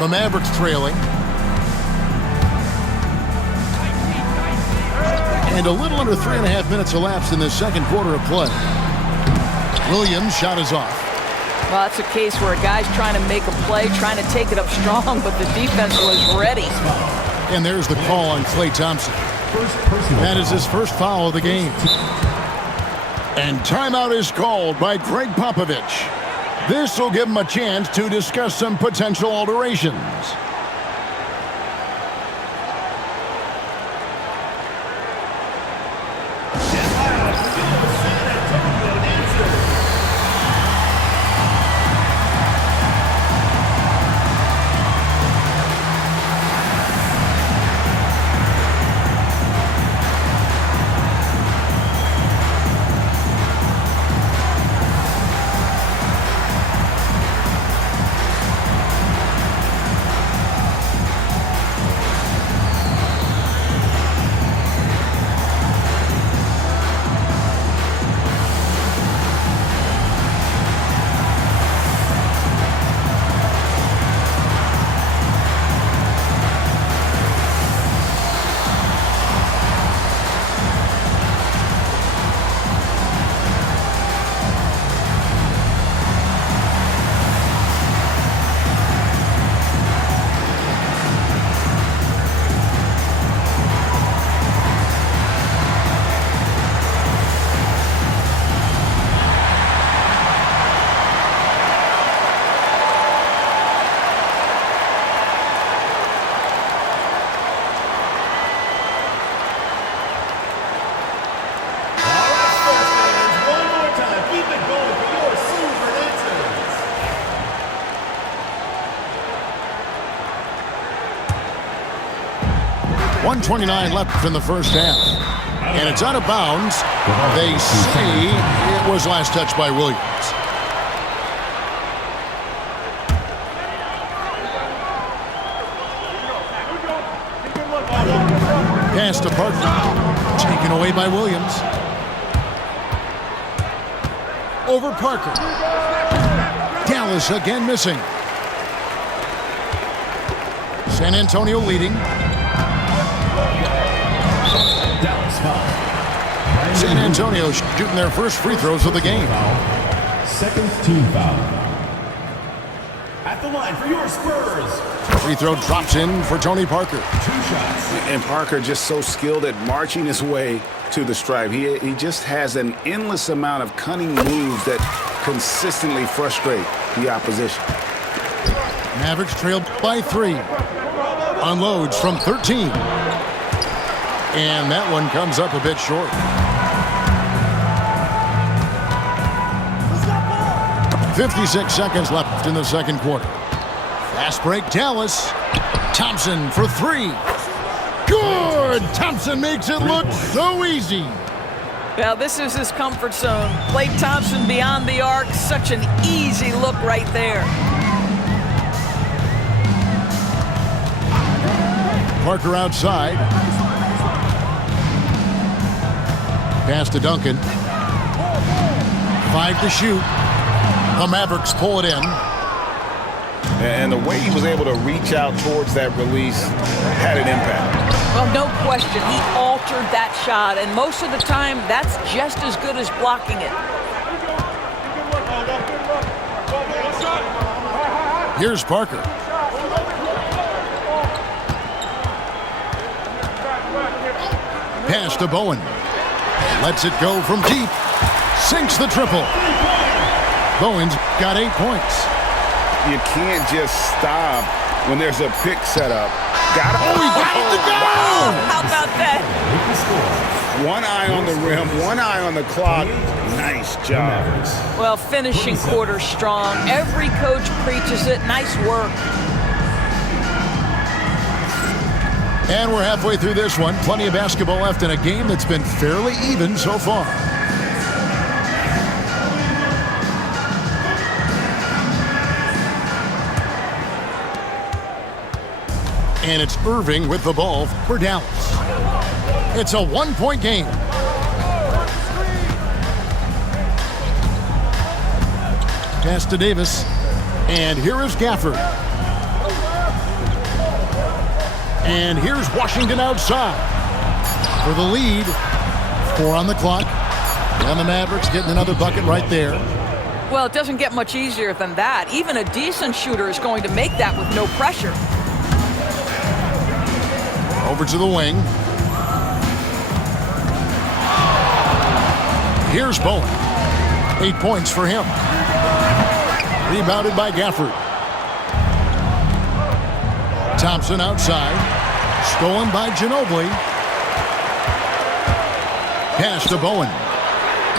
The Mavericks trailing. And a little under 3.5 minutes elapsed in the second quarter of play. Williams' shot is off. Well, that's a case where a guy's trying to make a play, trying to take it up strong, but the defense was ready. And there's the call on Klay Thompson. That is his first foul of the game. And timeout is called by Greg Popovich. This will give him a chance to discuss some potential alterations. .129 left in the first half. And it's out of bounds. They say it was last touched by Williams. Pass to Parker. Taken away by Williams. Over Parker. Dallas again missing. San Antonio leading. San Antonio shooting their first free throws of the game. Second team foul. At the line for your Spurs. Free throw drops in for Tony Parker. 2 shots. And Parker just so skilled at marching his way to the stripe. He just has an endless amount of cunning moves that consistently frustrate the opposition. Mavericks trail by 3. Unloads from 13. And that one comes up a bit short. 56 seconds left in the second quarter. Fast break, Dallas. Thompson for 3. Good! Thompson makes it look so easy. Well, this is his comfort zone. Klay Thompson beyond the arc. Such an easy look right there. Parker outside. Pass to Duncan. 5 to shoot. The Mavericks pull it in. And the way he was able to reach out towards that release had an impact. Well, no question. He altered that shot, and most of the time, that's just as good as blocking it. Here's Parker. Pass to Bowen. Lets it go from deep. Sinks the triple. Bowen's got 8 points. You can't just stop when there's a pick set up. Got it. Oh, he got it to go! How about that? One eye on the rim, one eye on the clock. Nice job. Well, finishing quarter strong. Every coach preaches it. Nice work. And we're halfway through this one. Plenty of basketball left in a game that's been fairly even so far. And it's Irving with the ball for Dallas. It's a 1-point game. Pass to Davis. And here is Gafford. And here's Washington outside for the lead. 4 on the clock. And the Mavericks getting another bucket right there. Well, it doesn't get much easier than that. Even a decent shooter is going to make that with no pressure. Over to the wing. Here's Bowen. 8 points for him. Rebounded by Gafford. Thompson outside. Stolen by Ginobili. Pass to Bowen.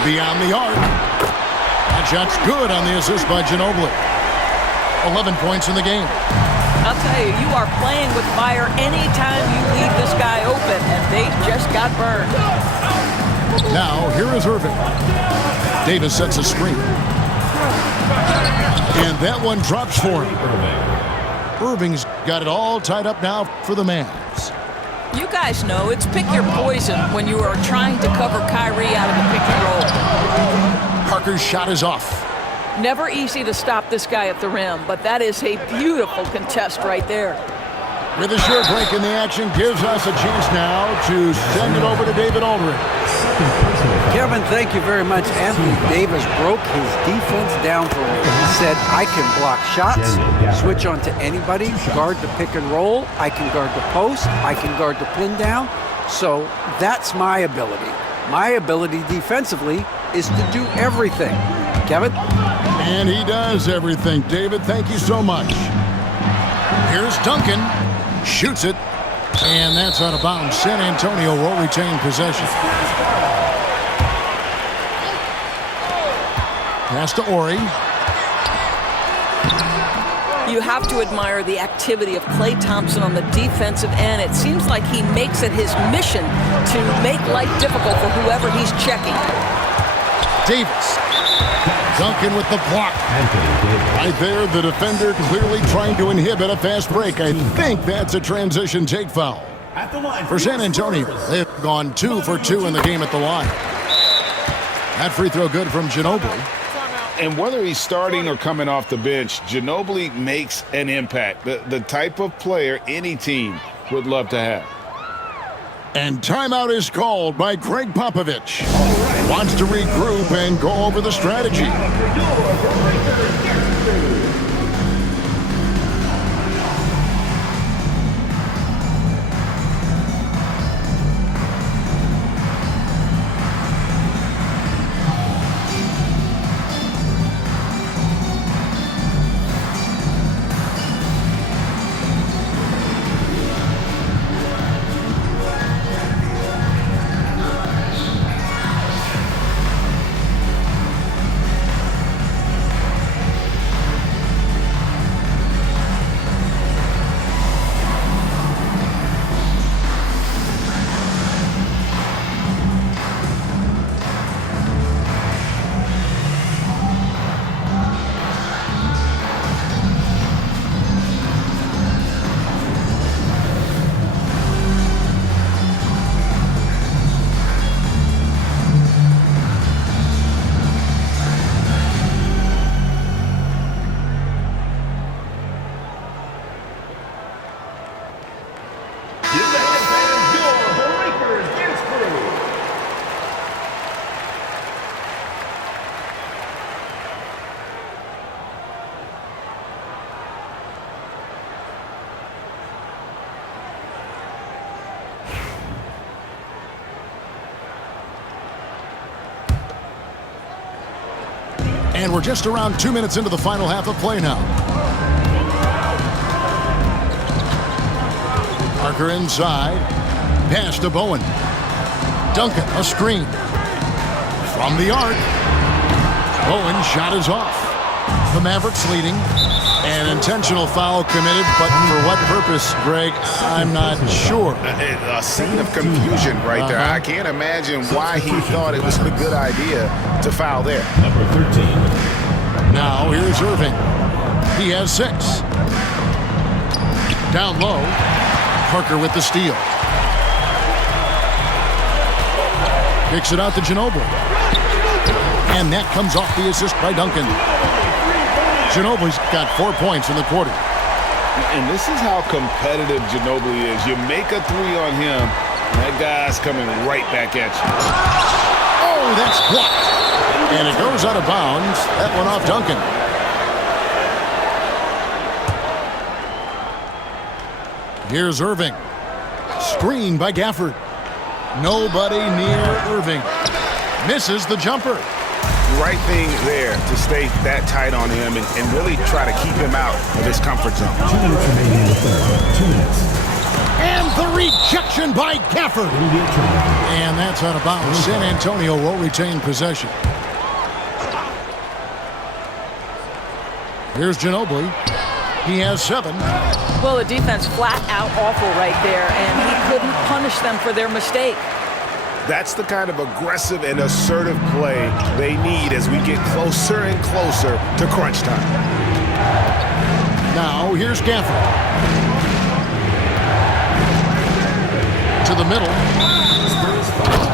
Beyond the arc. That shot's good on the assist by Ginobili. 11 points in the game. I'll tell you, you are playing with fire anytime you leave this guy open, and they just got burned. Now, here is Irving. Davis sets a screen. And that one drops for him. Irving's got it all tied up now for the Mavs. You guys know it's pick your poison when you are trying to cover Kyrie out of a pick and roll. Parker's shot is off. Never easy to stop this guy at the rim, but that is a beautiful contest right there. With a short break in the action, gives us a chance now to send it over to David Aldridge. Kevin, thank you very much. Anthony Davis broke his defense down for me. He said, I can block shots, switch on to anybody, guard the pick and roll, I can guard the post, I can guard the pin down. So that's my ability. My ability defensively is to do everything. Kevin? And he does everything. David, thank you so much. Here's Duncan. Shoots it. And that's out of bounds. San Antonio will retain possession. Pass to Ori. You have to admire the activity of Klay Thompson on the defensive end. It seems like he makes it his mission to make life difficult for whoever he's checking. Davis. Duncan with the block. Right there, the defender clearly trying to inhibit a fast break. I think that's a transition take foul. At the line For San Antonio, they've gone 2 for 2 in the game at the line. That free throw good from Ginobili. And whether he's starting or coming off the bench, Ginobili makes an impact. The type of player any team would love to have. And timeout is called by Greg Popovich. Wants to regroup and go over the strategy. And we're just around 2 minutes into the final half of play now. Parker inside. Pass to Bowen. Duncan, a screen. From the arc. Bowen shot is off. The Mavericks leading. An intentional foul committed, but for what purpose, Greg? I'm not sure. A scene of confusion right there. I can't imagine why he thought it was a good idea to foul there. Number 13. Now here's Irving. He has 6. Down low. Parker with the steal. Kicks it out to Ginobili. And that comes off the assist by Duncan. Ginobili's got 4 points in the quarter. And this is how competitive Ginobili is. You make a three on him, and that guy's coming right back at you. Oh, that's blocked. And it goes out of bounds. That one off Duncan. Here's Irving. Screen by Gafford. Nobody near Irving. Misses the jumper. Right thing there to stay that tight on him and really try to keep him out of his comfort zone. 2 minutes remaining in the third. 2 minutes. And the rejection by Gafford. And that's out of bounds. San Antonio will retain possession. Here's Ginobili. He has 7. Well, the defense flat out awful right there, and he couldn't punish them for their mistake. That's the kind of aggressive and assertive play they need as we get closer and closer to crunch time. Now, here's Gafford. To the middle. Spurs foul.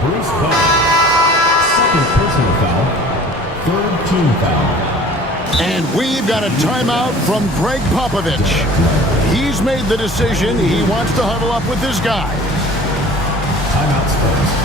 Bruce Bowen. Second personal foul. Third team foul. And we've got a timeout from Greg Popovich. He's made the decision. He wants to huddle up with his guy. Timeout Spurs.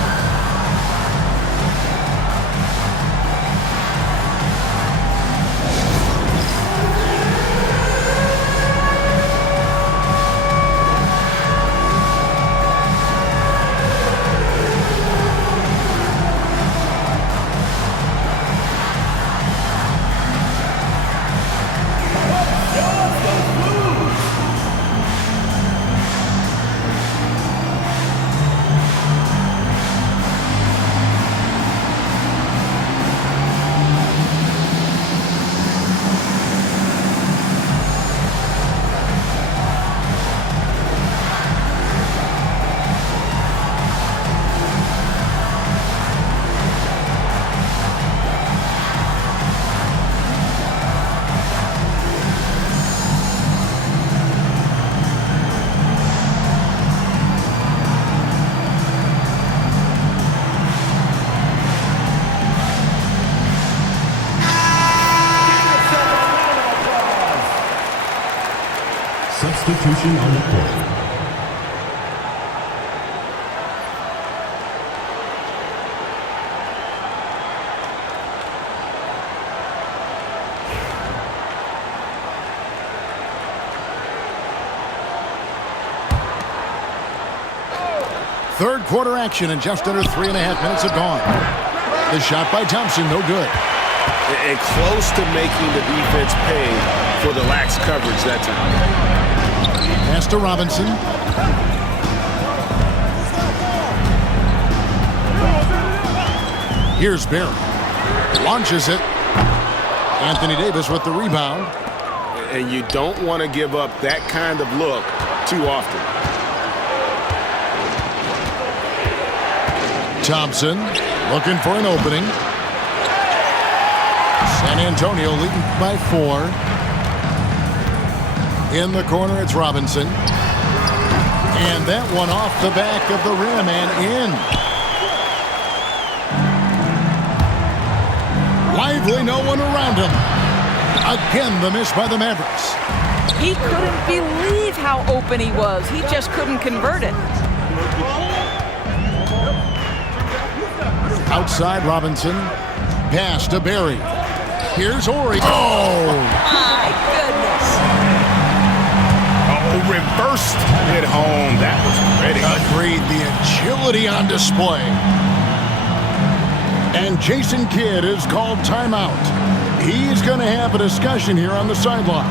Substitution on the court. Third quarter action, and just under 3.5 minutes have gone. The shot by Thompson, no good. And close to making the defense pay for the lax coverage that time. Pass to Robinson. Here's Barry. Launches it. Anthony Davis with the rebound. And you don't want to give up that kind of look too often. Thompson looking for an opening. San Antonio leading by 4. In the corner, it's Robinson. And that one off the back of the rim and in. Lively, no one around him. Again, the miss by the Mavericks. He couldn't believe how open he was. He just couldn't convert it. Outside Robinson. Pass to Barry. Here's Horry. Oh! My goodness. Oh, reversed it home. That was pretty. Agreed. The agility on display. And Jason Kidd is called timeout. He's going to have a discussion here on the sideline.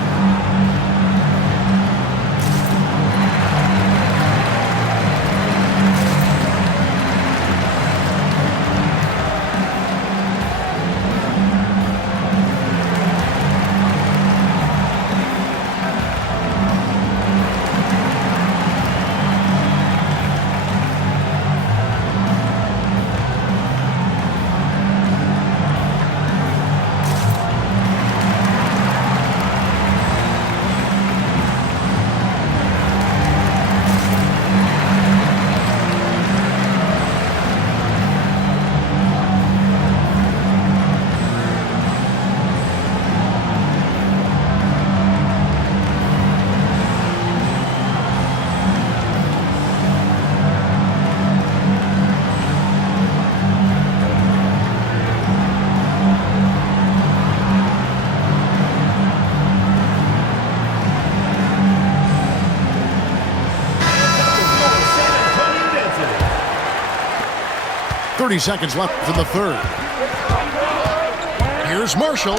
30 seconds left in the third. Here's Marshall.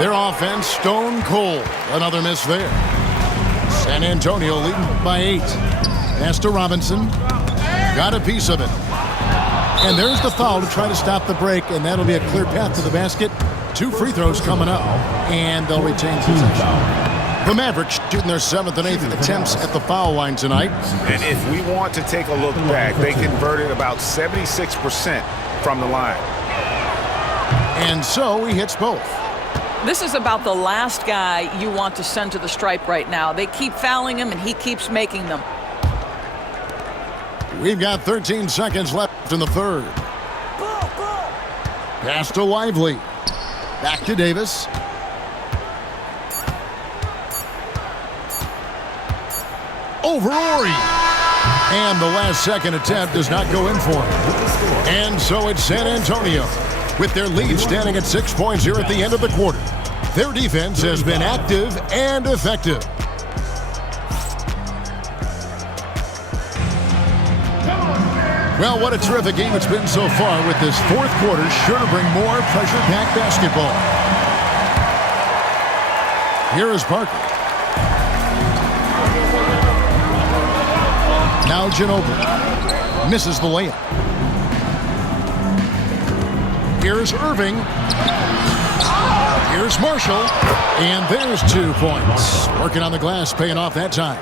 Their offense stone cold. Another miss there. San Antonio leading by 8. Pass to Robinson. Got a piece of it. And there's the foul to try to stop the break, and that'll be a clear path to the basket. 2 free throws coming up, and they'll retain possession. The Mavericks shooting their 7th and 8th attempts at the foul line tonight. And if we want to take a look back, they converted about 76% from the line. And so he hits both. This is about the last guy you want to send to the stripe right now. They keep fouling him, and he keeps making them. We've got 13 seconds left in the third. Pass to Lively. Back to Davis. Over Ori. And the last second attempt does not go in for him. And so it's San Antonio with their lead standing at 6 points here at the end of the quarter. Their defense has been active and effective. Well, what a terrific game it's been so far, with this fourth quarter sure to bring more pressure-packed basketball. Here is Parker. Now Ginobili misses the layup. Here's Irving. Here's Marshall. And there's 2 points. Working on the glass, paying off that time.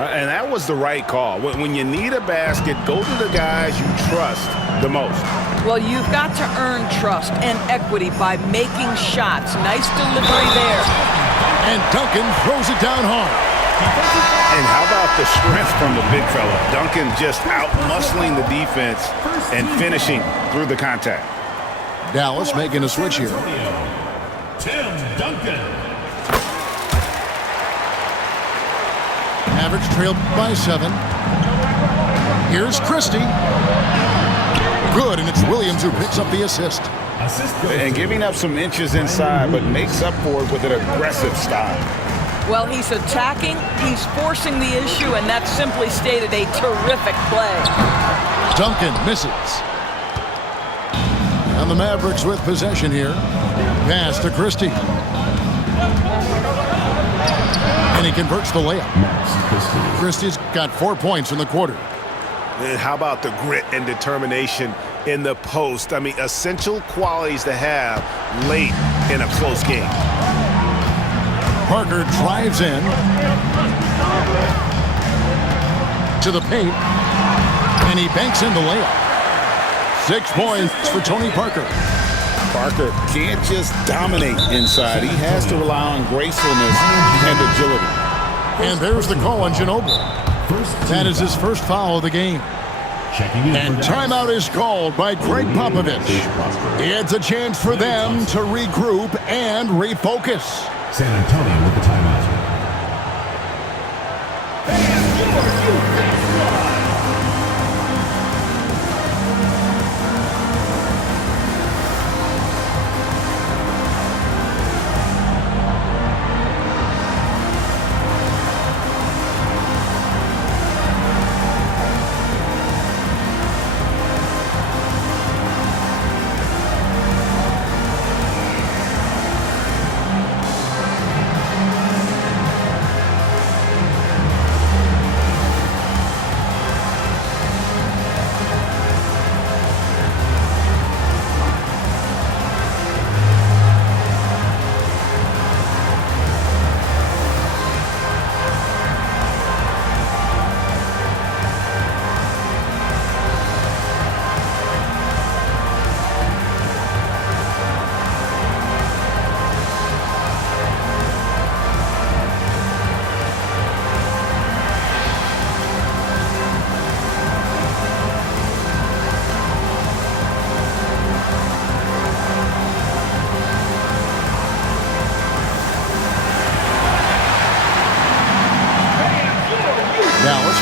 And that was the right call. When you need a basket, go to the guys you trust the most. Well, you've got to earn trust and equity by making shots. Nice delivery there. And Duncan throws it down hard. And how about the strength from the big fella? Duncan just out-muscling the defense and finishing through the contact. Dallas making a switch here. Tim Duncan. Mavericks trailed by 7. Here's Christie. Good, and it's Williams who picks up the assist. And giving up some inches inside, but makes up for it with an aggressive style. Well, he's attacking, he's forcing the issue, and that simply stated a terrific play. Duncan misses. And the Mavericks with possession here. Pass to Christie. And he converts the layup. Christie's got 4 points in the quarter. And how about the grit and determination in the post? I mean, essential qualities to have late in a close game. Parker drives in to the paint, and he banks in the layup. 6 points for Tony Parker. Parker can't just dominate inside. He has to rely on gracefulness and agility. And there's the call on Ginobili. That is his first foul of the game. And timeout is called by Greg Popovich. It's a chance for them to regroup and refocus. San Antonio with the timeout.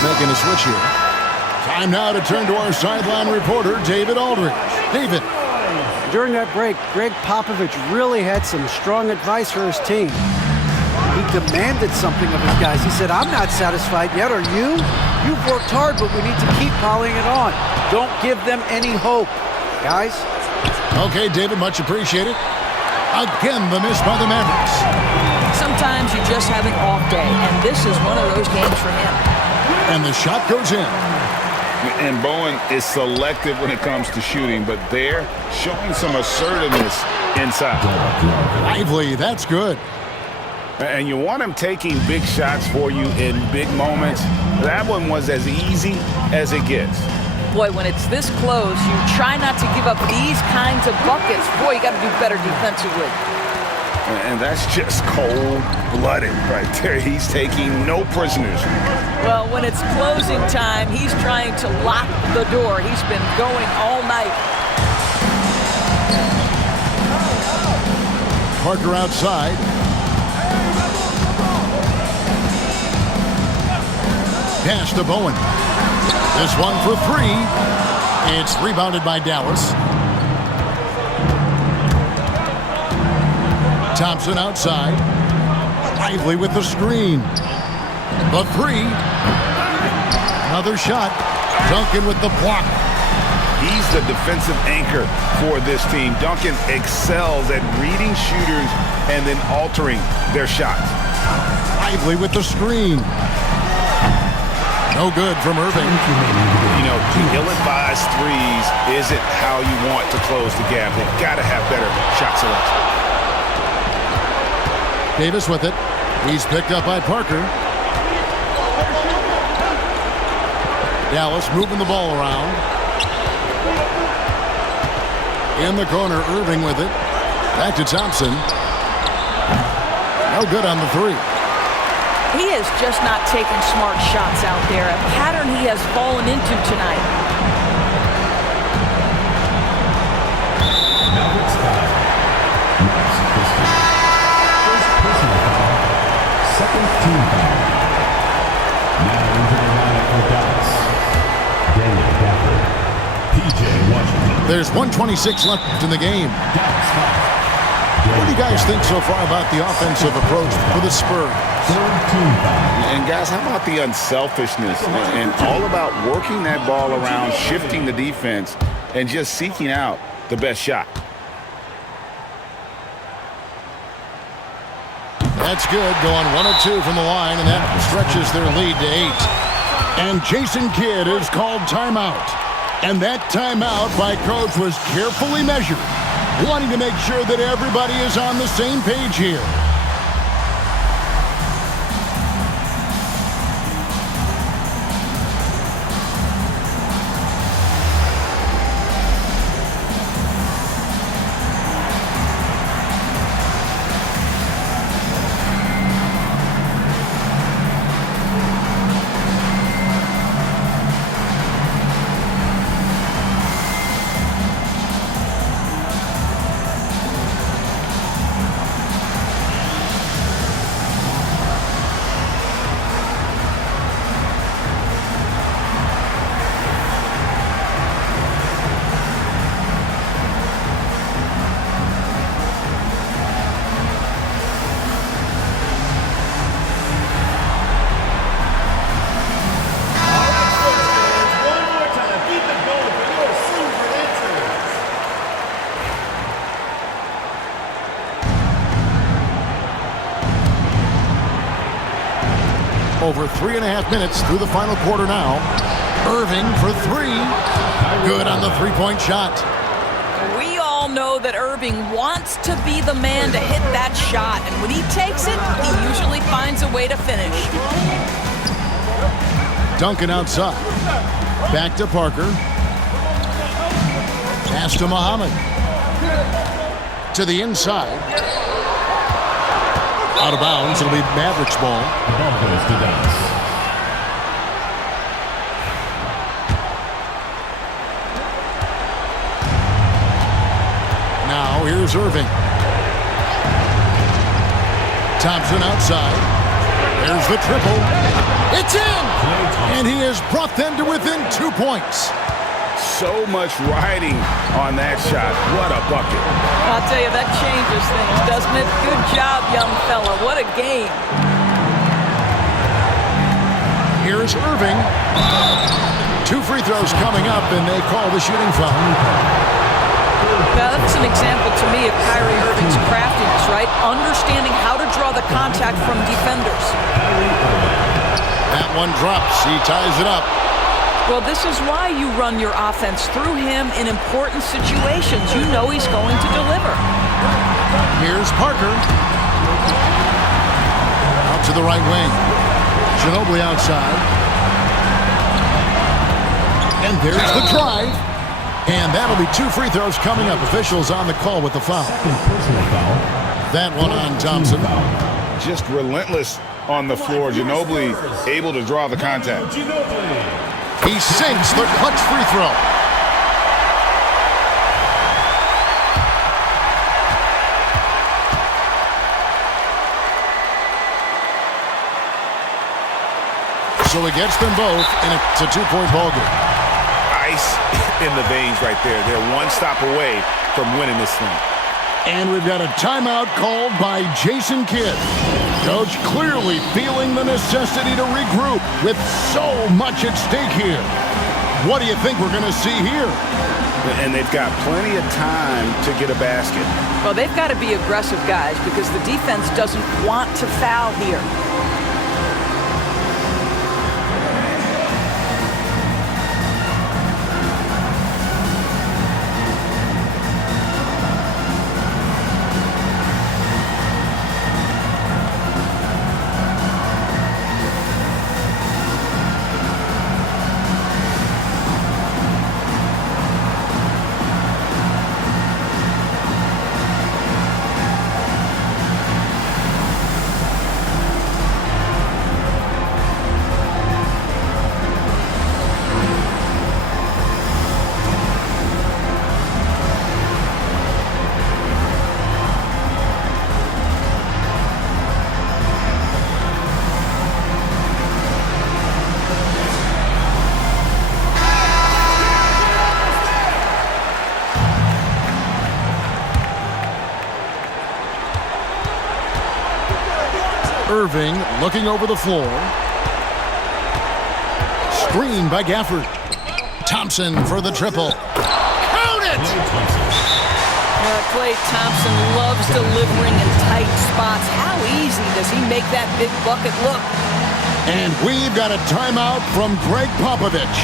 Making a switch here. Time now to turn to our sideline reporter, David Aldridge. David. During that break, Greg Popovich really had some strong advice for his team. He demanded something of his guys. He said, I'm not satisfied yet, are you? You've worked hard, but we need to keep piling it on. Don't give them any hope, guys. Okay, David, much appreciated. Again, the miss by the Mavericks. Sometimes you just have an off day, and this is one of those games for him. And the shot goes in. And Bowen is selective when it comes to shooting, but they're showing some assertiveness inside. Lively, that's good. And you want him taking big shots for you in big moments. That one was as easy as it gets. Boy, when it's this close, you try not to give up these kinds of buckets. Boy, you got to do better defensively. And that's just cold-blooded right there. He's taking no prisoners. Well, when it's closing time, he's trying to lock the door. He's been going all night. Parker outside. Pass to Bowen. This one for three. It's rebounded by Dallas. Thompson outside. Lively with the screen. The three. Another shot. Duncan with the block. He's the defensive anchor for this team. Duncan excels at reading shooters and then altering their shots. Lively with the screen. No good from Irving. You know, ill-advised threes isn't how you want to close the gap. They've got to have better shot selection. Davis with it. He's picked up by Parker. Dallas moving the ball around. In the corner, Irving with it. Back to Thompson. No good on the three. He is just not taking smart shots out there, a pattern he has fallen into tonight. Mavericks foul. Max Christie. First personal foul. Second team foul. Now into the lineup for Dallas. Daniel Gafford. P.J. Washington. There's 1:26 left in the game. Dallas foul. What do you guys think so far about the offensive approach for the Spurs? And guys, how about the unselfishness and all about working that ball around, shifting the defense, and just seeking out the best shot? That's good, going 1 of 2 from the line, and that stretches their lead to 8. And Jason Kidd is called timeout. And that timeout by Coach was carefully measured, wanting to make sure that everybody is on the same page here. Over 3.5 minutes through the final quarter now. Irving for three. Good on the three-point shot. We all know that Irving wants to be the man to hit that shot, and when he takes it, he usually finds a way to finish. Duncan outside. Back to Parker. Pass to Muhammad. To the inside. Out of bounds. It'll be Mavericks ball. The ball goes to Dallas. Now here's Irving. Thompson outside. There's the triple. It's in! And he has brought them to within 2 points. so much riding on that shot. What a bucket. I'll tell you, that changes things, doesn't it? Good job, young fella. What a game. Here's Irving. 2 free throws coming up, and they call the shooting foul. Now, that's an example to me of Kyrie Irving's craftiness, right? Understanding how to draw the contact from defenders. That one drops. He ties it up. Well, this is why you run your offense through him in important situations. You know he's going to deliver. Here's Parker. Out to the right wing. Ginobili outside. And there's the drive. And that'll be 2 free throws coming up. Officials on the call with the foul. Personal foul. That one on Thompson. Just relentless on the floor. Ginobili able to draw the contact. He sinks the clutch free throw. So he gets them both, and it's a 2-point ball game. Ice in the veins right there. They're one stop away from winning this thing. And we've got a timeout called by Jason Kidd. Coach clearly feeling the necessity to regroup with so much at stake here. What do you think we're going to see here? And they've got plenty of time to get a basket. Well, they've got to be aggressive, guys, because the defense doesn't want to foul here. Irving looking over the floor. Screen by Gafford. Thompson for the triple. Count it! Klay Thompson loves delivering in tight spots. How easy does he make that big bucket look? And we've got a timeout from Greg Popovich.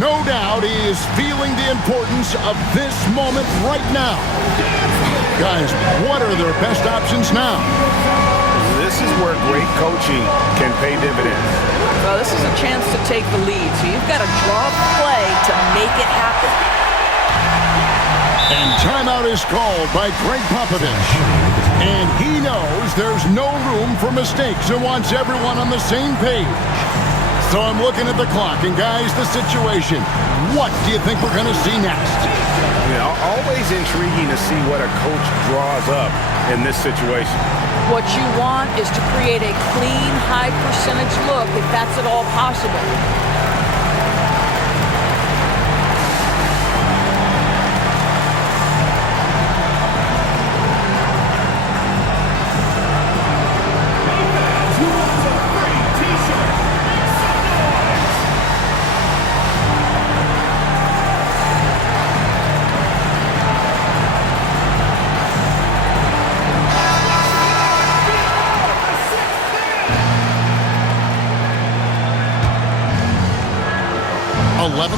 No doubt he is feeling the importance of this moment right now. Guys, what are their best options now? This is where great coaching can pay dividends. Well, this is a chance to take the lead, so you've got to draw a play to make it happen. And timeout is called by Greg Popovich. And he knows there's no room for mistakes and wants everyone on the same page. So I'm looking at the clock, and guys, the situation. What do you think we're going to see next? You know, always intriguing to see what a coach draws up in this situation. What you want is to create a clean, high-percentage look, if that's at all possible.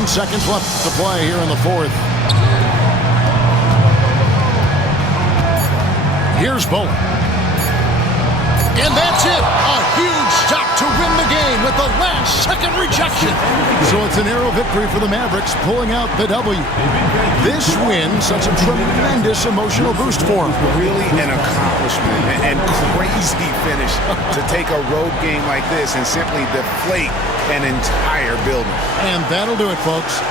Seconds left to play here in the fourth. Here's Bowler. And that's it. A huge shot to win the game with the last-second rejection. So it's a narrow victory for the Mavericks, pulling out the W. This win such a tremendous emotional boost for them. Really an accomplishment and crazy finish to take a road game like this and simply deflate an entire building. And that'll do it, folks.